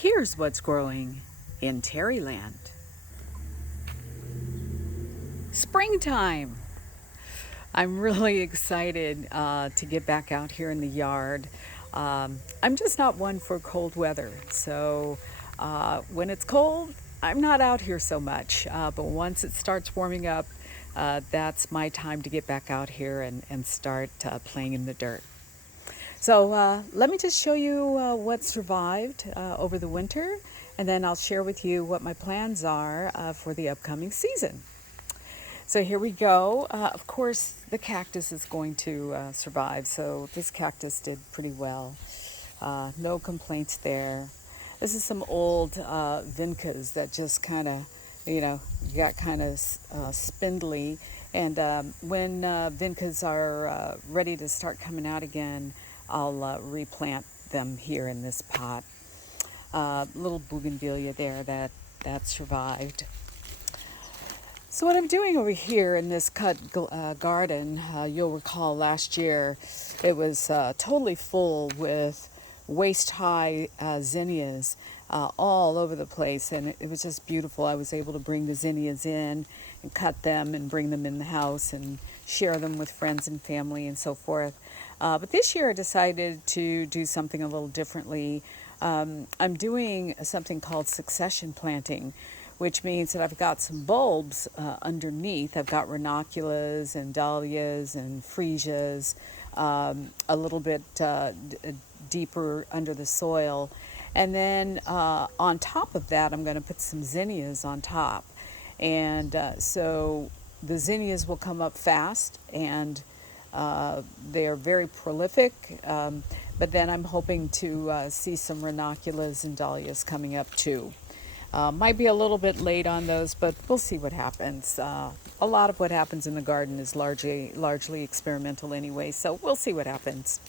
Here's what's growing in Terryland. Springtime! I'm really excited to get back out here in the yard. I'm just not one for cold weather, so when it's cold, I'm not out here so much. But once it starts warming up, that's my time to get back out here and start playing in the dirt. So let me just show you what survived over the winter, and then I'll share with you what my plans are for the upcoming season. So here we go. Of course, the cactus is going to survive, so this cactus did pretty well. No complaints there. This is some old vincas that just kind of, got kind of spindly. And when vincas are ready to start coming out again, I'll replant them here in this pot. Little bougainvillea there that survived. So what I'm doing over here in this cut garden, you'll recall last year it was totally full with waist-high zinnias all over the place, and it was just beautiful. I was able to bring the zinnias in and cut them and bring them in the house and share them with friends and family and so forth. But this year I decided to do something a little differently. I'm doing something called succession planting, which means that I've got some bulbs underneath. I've got ranunculus and dahlias and freesias a little bit deeper under the soil. And then on top of that, I'm going to put some zinnias on top. And so the zinnias will come up fast, and they are very prolific. But then I'm hoping to see some ranunculus and dahlias coming up too. Might be a little bit late on those, but we'll see what happens. A lot of what happens in the garden is largely experimental anyway, so we'll see what happens.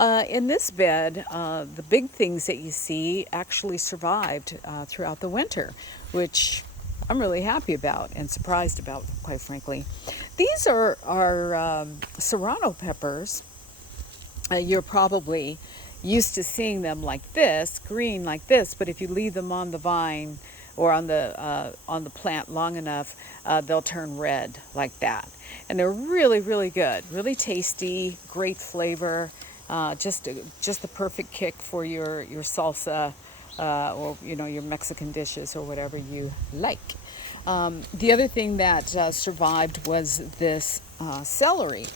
In this bed, the big things that you see actually survived throughout the winter, which I'm really happy about and surprised about, quite frankly. These are serrano peppers. You're probably used to seeing them like this, green like this, but if you leave them on the vine or on the plant long enough, they'll turn red like that. And they're really, really good, really tasty, great flavor, just the perfect kick for your salsa or your Mexican dishes or whatever you like. The other thing that survived was this celery.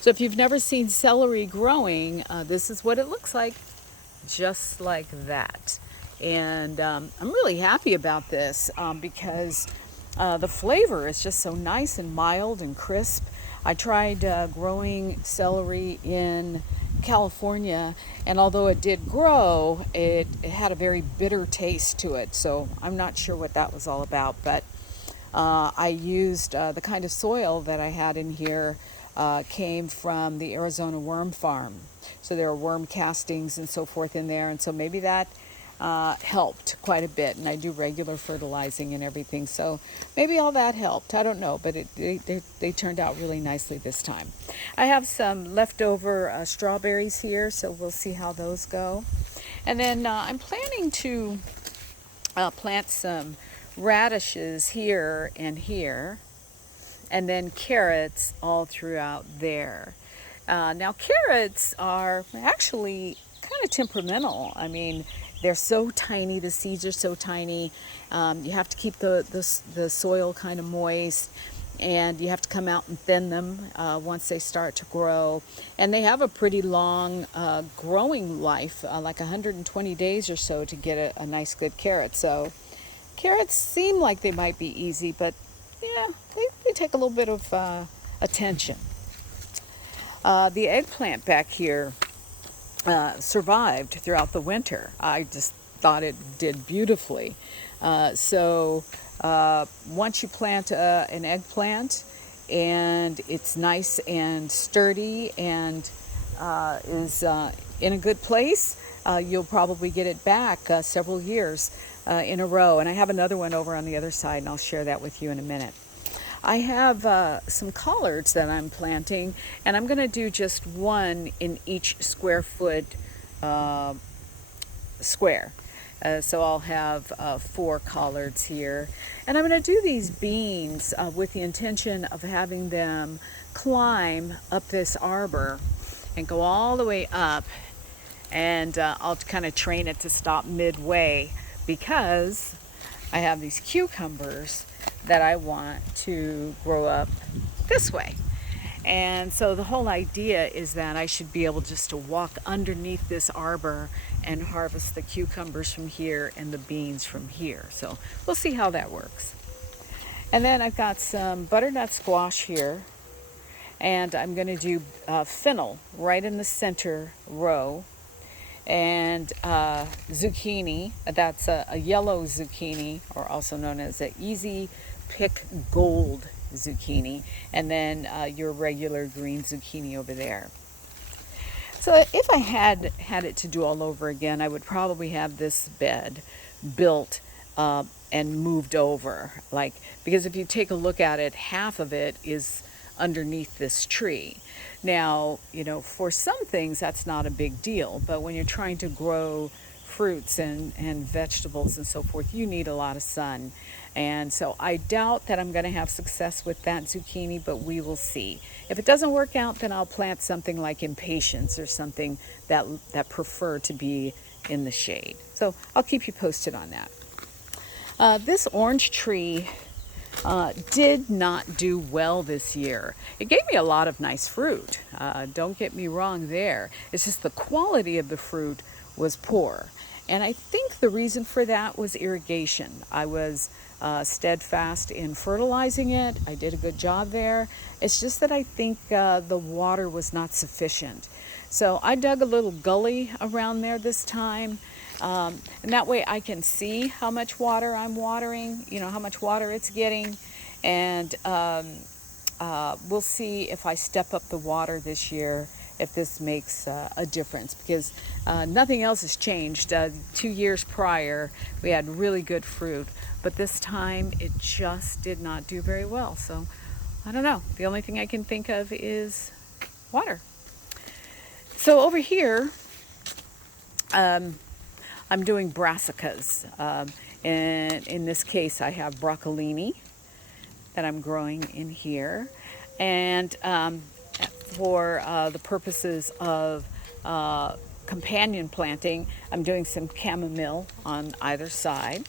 So if you've never seen celery growing, this is what it looks like, just like that. And I'm really happy about this because the flavor is just so nice and mild and crisp. I tried growing celery in California, and although it did grow, it had a very bitter taste to it. So I'm not sure what that was all about, but I used the kind of soil that I had in here came from the Arizona worm farm. So there are worm castings and so forth in there, and so maybe that helped quite a bit. And I do regular fertilizing and everything, so maybe all that helped. I don't know, but they turned out really nicely this time. I have some leftover strawberries here, so we'll see how those go. And then I'm planning to plant some radishes here and here, and then carrots all throughout there. Now carrots are actually kind of temperamental. I mean, they're so tiny, the seeds are so tiny. You have to keep the soil kind of moist, and you have to come out and thin them once they start to grow. And they have a pretty long growing life, like 120 days or so to get a nice good carrot. So carrots seem like they might be easy, but yeah, they take a little bit of attention. The eggplant back here survived throughout the winter. I just thought it did beautifully. So once you plant an eggplant and it's nice and sturdy and is in a good place, you'll probably get it back several years in a row. And I have another one over on the other side, and I'll share that with you in a minute. I have some collards that I'm planting, and I'm going to do just one in each square foot square. So I'll have 4 collards here. And I'm going to do these beans with the intention of having them climb up this arbor and go all the way up. And I'll kind of train it to stop midway because I have these cucumbers that I want to grow up this way. And so the whole idea is that I should be able just to walk underneath this arbor and harvest the cucumbers from here and the beans from here. So we'll see how that works. And then I've got some butternut squash here, and I'm going to do fennel right in the center row, and zucchini. That's a yellow zucchini, or also known as an Easy Pick Gold zucchini, and then your regular green zucchini over there. So if I had it to do all over again, I would probably have this bed built and moved over, because if you take a look at it, half of it is underneath this tree. Now, for some things that's not a big deal, but when you're trying to grow fruits and vegetables and so forth, you need a lot of sun. And so I doubt that I'm going to have success with that zucchini, but we will see. If it doesn't work out, then I'll plant something like impatiens or something that prefer to be in the shade. So I'll keep you posted on that. This orange tree did not do well this year. It gave me a lot of nice fruit. Don't get me wrong there. It's just the quality of the fruit was poor. And I think the reason for that was irrigation. I was steadfast in fertilizing it. I did a good job there. It's just that I think the water was not sufficient. So I dug a little gully around there this time. And that way I can see how much water I'm watering, how much water it's getting. And we'll see if I step up the water this year, if this makes a difference, because nothing else has changed. 2 years prior, we had really good fruit, but this time it just did not do very well. So I don't know. The only thing I can think of is water. So over here, I'm doing brassicas. And in this case, I have broccolini that I'm growing in here. And for the purposes of companion planting, I'm doing some chamomile on either side.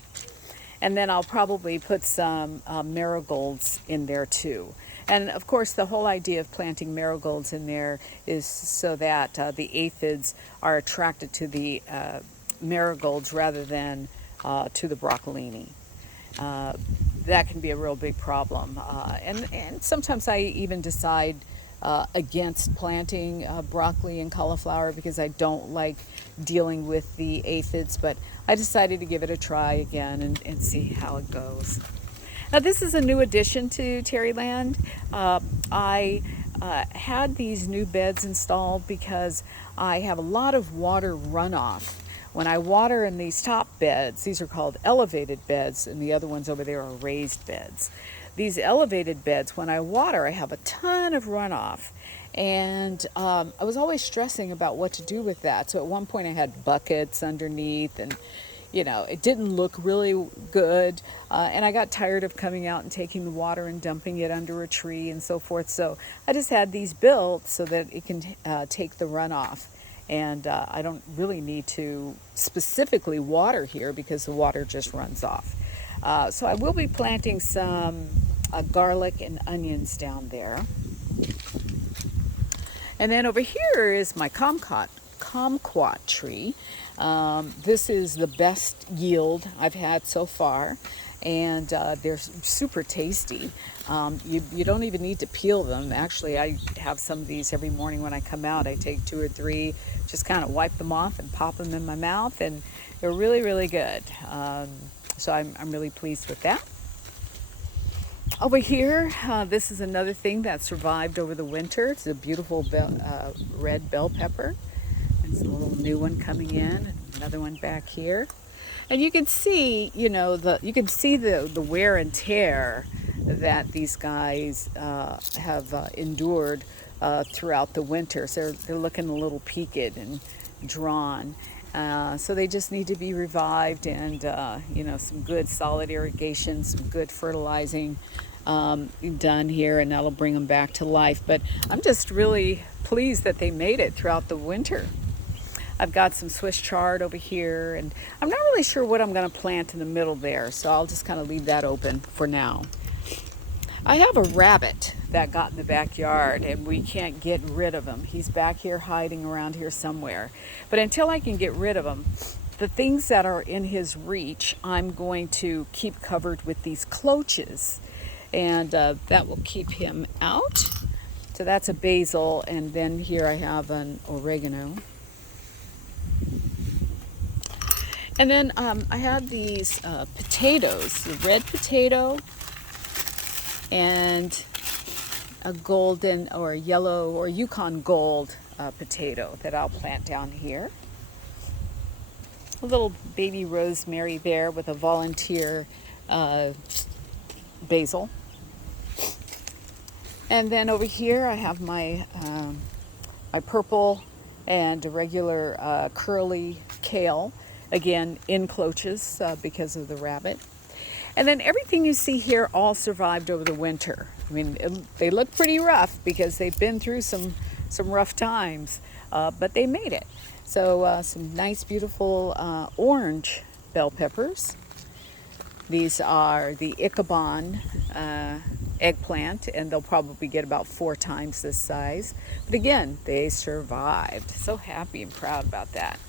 And then I'll probably put some marigolds in there too. And of course, the whole idea of planting marigolds in there is so that the aphids are attracted to the marigolds rather than to the broccolini. That can be a real big problem. And sometimes I even decide against planting broccoli and cauliflower because I don't like dealing with the aphids, but I decided to give it a try again and see how it goes. Now this is a new addition to Terryland. I had these new beds installed because I have a lot of water runoff. When I water in these top beds, these are called elevated beds, and the other ones over there are raised beds. These elevated beds, when I water, I have a ton of runoff. And I was always stressing about what to do with that. So at one point I had buckets underneath, and it didn't look really good. And I got tired of coming out and taking the water and dumping it under a tree and so forth. So I just had these built so that it can take the runoff. And I don't really need to specifically water here because the water just runs off. So I will be planting some garlic and onions down there. And then over here is my kumquat tree. This is the best yield I've had so far, and they're super tasty. You don't even need to peel them. Actually, I have some of these every morning when I come out. I take 2 or 3, just kind of wipe them off and pop them in my mouth, and they're really, really good. So I'm really pleased with that. Over here, this is another thing that survived over the winter. It's a beautiful red bell pepper. There's a little new one coming in, another one back here. And you can see, the wear and tear that these guys have endured throughout the winter. So they're looking a little peaked and drawn. So they just need to be revived and, you know, some good solid irrigation, some good fertilizing done here, and that'll bring them back to life. But I'm just really pleased that they made it throughout the winter. I've got some Swiss chard over here, and I'm not really sure what I'm going to plant in the middle there, so I'll just kind of leave that open for now. I have a rabbit that got in the backyard, and we can't get rid of him. He's back here hiding around here somewhere. But until I can get rid of him, the things that are in his reach, I'm going to keep covered with these cloches, and that will keep him out. So that's a basil, and then here I have an oregano. And then I had these potatoes, the red potato and a golden or yellow or Yukon gold potato that I'll plant down here. A little baby rosemary there with a volunteer basil. And then over here I have my my purple and a regular curly kale, again in cloches because of the rabbit. And then everything you see here all survived over the winter. I mean, they look pretty rough because they've been through some rough times, but they made it. So some nice, beautiful orange bell peppers. These are the Ichabod eggplant, and they'll probably get about 4 times this size. But again, they survived. So happy and proud about that.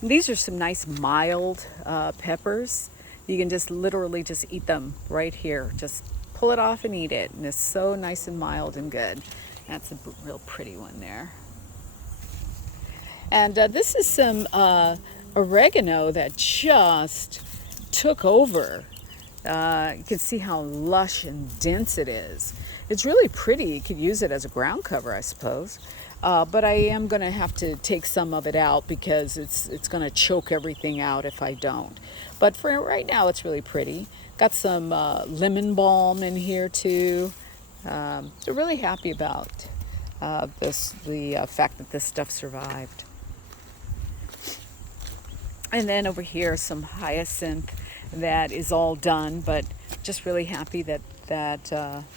And these are some nice mild peppers. You can just literally just eat them right here. Just pull it off and eat it. And it's so nice and mild and good. That's a real pretty one there. And this is some oregano that just took over. You can see how lush and dense it is. It's really pretty. You could use it as a ground cover, I suppose. But I am going to have to take some of it out because it's going to choke everything out if I don't. But for right now, it's really pretty. Got some lemon balm in here too. So really happy about the fact that this stuff survived. And then over here, some hyacinth that is all done, but just really happy that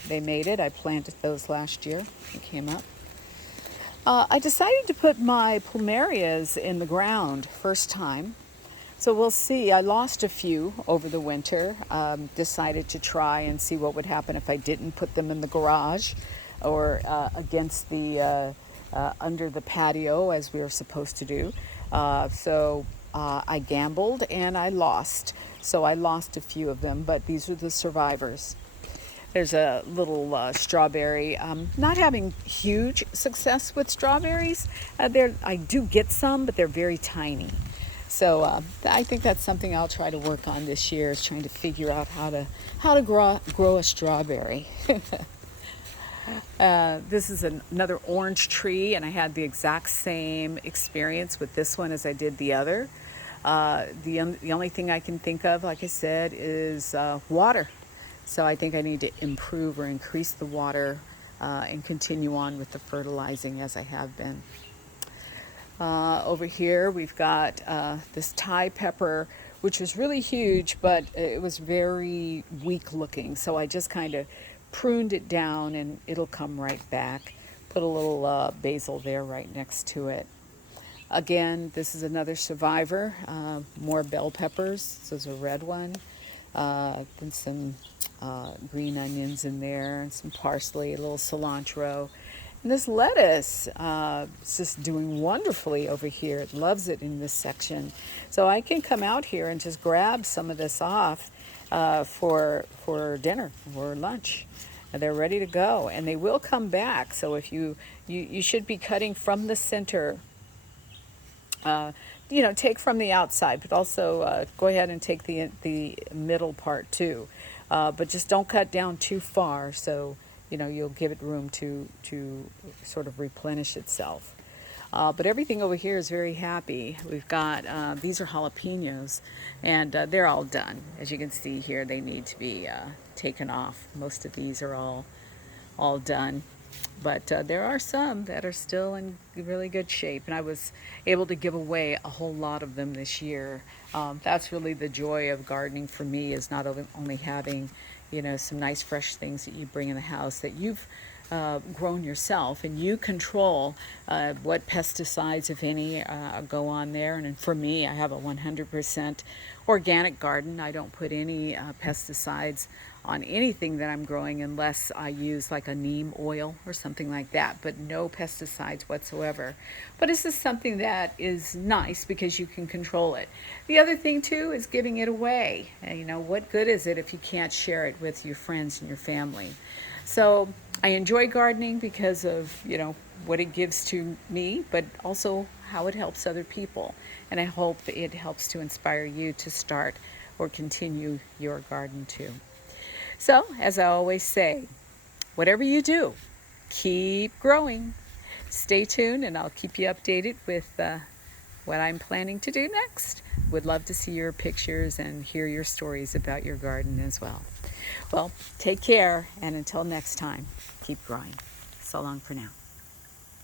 they made it. I planted those last year. It came up. I decided to put my plumerias in the ground first time. So we'll see. I lost a few over the winter. Decided to try and see what would happen if I didn't put them in the garage or against the under the patio as we were supposed to do. So I gambled and I lost. So I lost a few of them, but these are the survivors. There's a little strawberry. Not having huge success with strawberries. I do get some, but they're very tiny. So I think that's something I'll try to work on this year, is trying to figure out how to grow a strawberry. This is another orange tree, and I had the exact same experience with this one as I did the other. The only thing I can think of, like I said, is water. So I think I need to improve or increase the water and continue on with the fertilizing as I have been. Over here we've got this Thai pepper, which was really huge, but it was very weak looking. So I just kind of pruned it down and it'll come right back. Put a little basil there right next to it. Again, this is another survivor. More bell peppers. This is a red one. Then some green onions in there, and some parsley, a little cilantro. And this lettuce is just doing wonderfully over here. It loves it in this section. So I can come out here and just grab some of this off for dinner or lunch. And they're ready to go, and they will come back. So if you should be cutting from the center. Take from the outside, but also go ahead and take the middle part too. But just don't cut down too far, so you'll give it room to sort of replenish itself. But everything over here is very happy. We've got these are jalapenos, and they're all done. As you can see here, they need to be taken off. Most of these are all done. But there are some that are still in really good shape, and I was able to give away a whole lot of them this year. That's really the joy of gardening for me, is not only having, some nice fresh things that you bring in the house that you've grown yourself, and you control what pesticides, if any, go on there. And for me, I have a 100% organic garden. I don't put any pesticides on anything that I'm growing unless I use like a neem oil or something like that, but no pesticides whatsoever. But this is something that is nice because you can control it. The other thing too is giving it away. And, what good is it if you can't share it with your friends and your family? So I enjoy gardening because of, what it gives to me, but also how it helps other people. And I hope it helps to inspire you to start or continue your garden too. So, as I always say, whatever you do, keep growing. Stay tuned, and I'll keep you updated with what I'm planning to do next. Would love to see your pictures and hear your stories about your garden as well. Well, take care, and until next time, keep growing. So long for now.